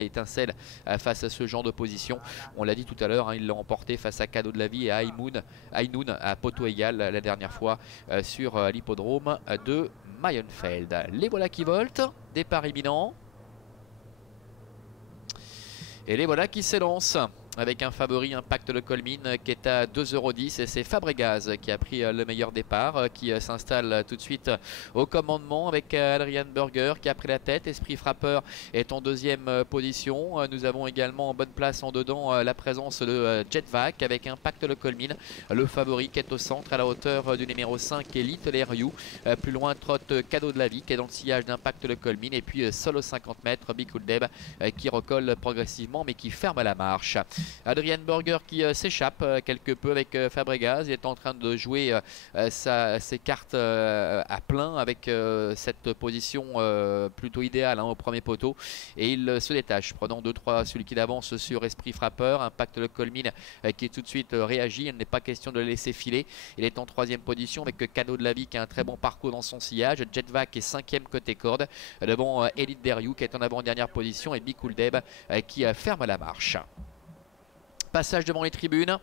étincelle face à ce genre d'opposition. On l'a dit tout à l'heure, hein, il l'a emporté face à Cadeau de la Vie et à Ainoun à poteau égal la dernière fois sur l'hippodrome de Mayenfeld. Les voilà qui voltent, départ imminent. Et les voilà qui s'élancent avec un favori Impact Le Colmine qui est à 2,10 € et c'est Fabregas qui a pris le meilleur départ, qui s'installe tout de suite au commandement avec Adrian Burger qui a pris la tête. Esprit Frappeur est en deuxième position. Nous avons également en bonne place en dedans la présence de Jetvac avec Impact Le Colmine, le favori qui est au centre à la hauteur du numéro 5 Elite Lerriou. Plus loin trotte Cadeau de la Vie qui est dans le sillage d'Impact Le Colmine et puis solo 50 mètres Bikuldeb qui recolle progressivement mais qui ferme la marche. Adrian Burger qui s'échappe quelque peu avec Fabregas. Il est en train de jouer ses cartes à plein avec cette position plutôt idéale au premier poteau. Et il se détache, prenant 2-3 celui qui avance sur Esprit Frappeur. Impact Le Colmine qui est tout de suite réagi. Il n'est pas question de le laisser filer. Il est en troisième position avec Cadeau de la Vie qui a un très bon parcours dans son sillage. Jetvac est cinquième côté corde. Devant Elite Lerriou qui est en avant-dernière position. Et Bikuldeb qui ferme la marche. Passage devant les tribunes.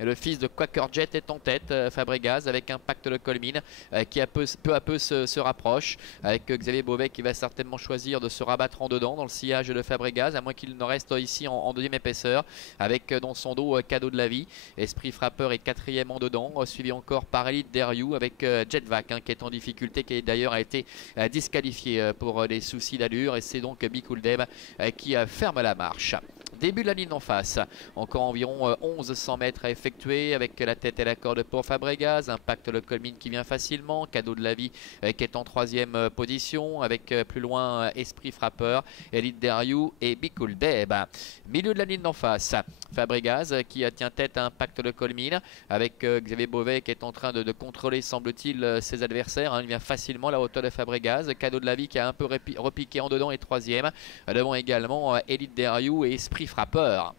Et le fils de Quaker Jet est en tête, Fabregas, avec Impact Le Colmine qui peu à peu se rapproche. Avec Xavier Beauvais qui va certainement choisir de se rabattre en dedans dans le sillage de Fabregas, à moins qu'il ne reste ici en deuxième épaisseur. Avec dans son dos Cadeau de la Vie. Esprit Frappeur est quatrième en dedans, suivi encore par Elite Lerriou avec Jetvac qui est en difficulté, qui d'ailleurs a été disqualifié pour des soucis d'allure. Et c'est donc Bikuldeb qui ferme la marche. Début de la ligne en face, encore environ 1100 mètres à effectuer avec la tête et la corde pour Fabregas. Impact Le Colmine qui vient facilement, Cadeau de la Vie qui est en troisième position avec plus loin Esprit Frappeur, Elite Lerriou et Bikuldeb. Milieu de la ligne d'en face, Fabregas qui tient tête à Impact Le Colmine avec Xavier Beauvais qui est en train de contrôler semble-t-il ses adversaires. Il vient facilement à la hauteur de Fabregas. Cadeau de la Vie qui a un peu repiqué en dedans et troisième. Devant également Elite Lerriou et Esprit Frappeur.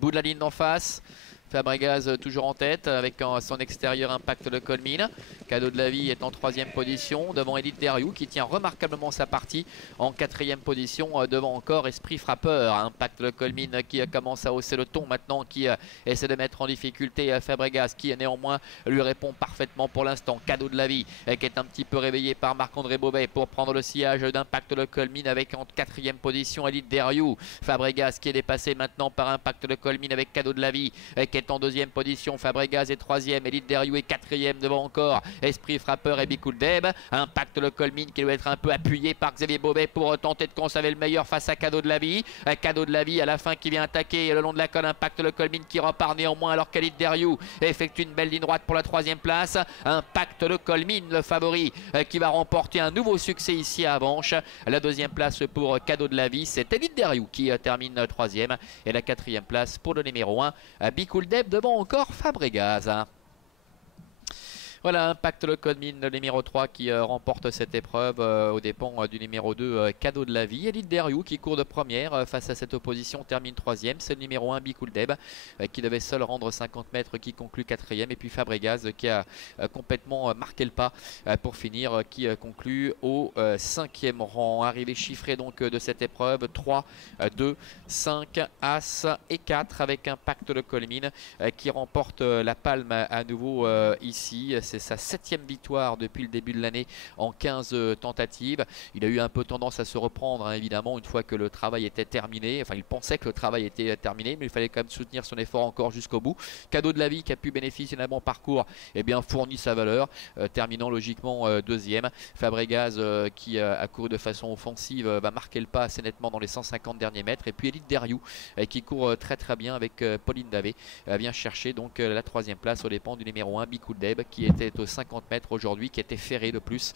Bout de la ligne d'en face, Fabregas toujours en tête avec son extérieur Impact Le Colmine. Cadeau de la Vie est en troisième position devant Elite Lerriou qui tient remarquablement sa partie en quatrième position devant encore Esprit Frappeur. Impact Le Colmine qui commence à hausser le ton maintenant, qui essaie de mettre en difficulté Fabregas qui néanmoins lui répond parfaitement pour l'instant. Cadeau de la Vie qui est un petit peu réveillé par Marc-André Beauvais pour prendre le sillage d'Impact Le Colmine avec en quatrième position Elite Lerriou. Fabregas qui est dépassé maintenant par Impact Le Colmine avec Cadeau de la Vie qui est en deuxième position. Fabregas est troisième, Elite Lerriou est quatrième devant encore Esprit Frappeur et Bikuldeb. Impact Le Colmine qui doit être un peu appuyé par Xavier Beauvais pour tenter de conserver le meilleur face à Cadeau de la Vie. Cadeau de la Vie à la fin qui vient attaquer le long de la colle. Impact Le Colmine qui repart néanmoins alors qu'Elite Lerriou effectue une belle ligne droite pour la troisième place. Impact Le Colmine, le favori qui va remporter un nouveau succès ici à Avanches. La deuxième place pour Cadeau de la Vie, c'est Elite Lerriou qui termine troisième. Et la quatrième place pour le numéro 1, Bikuldeb devant encore Fabregas. Voilà, Impact Le Colmine, le numéro 3 qui remporte cette épreuve aux dépens du numéro 2, Cadeau de la Vie. Elite Lerriou qui court de première face à cette opposition, termine troisième. C'est le numéro 1, Bikuldeb, qui devait seul rendre 50 mètres, qui conclut quatrième. Et puis Fabregas qui a complètement marqué le pas pour finir, qui conclut au cinquième rang. Arrivée chiffrée donc de cette épreuve, 3, 2, 5, As et 4 avec Impact Le Colmine qui remporte la palme à nouveau ici. C'est sa 7e victoire depuis le début de l'année en 15 tentatives. Il a eu un peu tendance à se reprendre évidemment une fois que le travail était terminé. Enfin, il pensait que le travail était terminé, mais il fallait quand même soutenir son effort encore jusqu'au bout. Cadeau de la Vie qui a pu bénéficier d'un bon parcours, fournit sa valeur, terminant logiquement deuxième. Fabregas qui a couru de façon offensive va marquer le pas assez nettement dans les 150 derniers mètres. Et puis Elite Lerriou qui court très bien avec Pauline Davé vient chercher donc la troisième place aux dépens du numéro 1, Bikuldeb, qui était aux 50 mètres aujourd'hui, qui était ferré de plus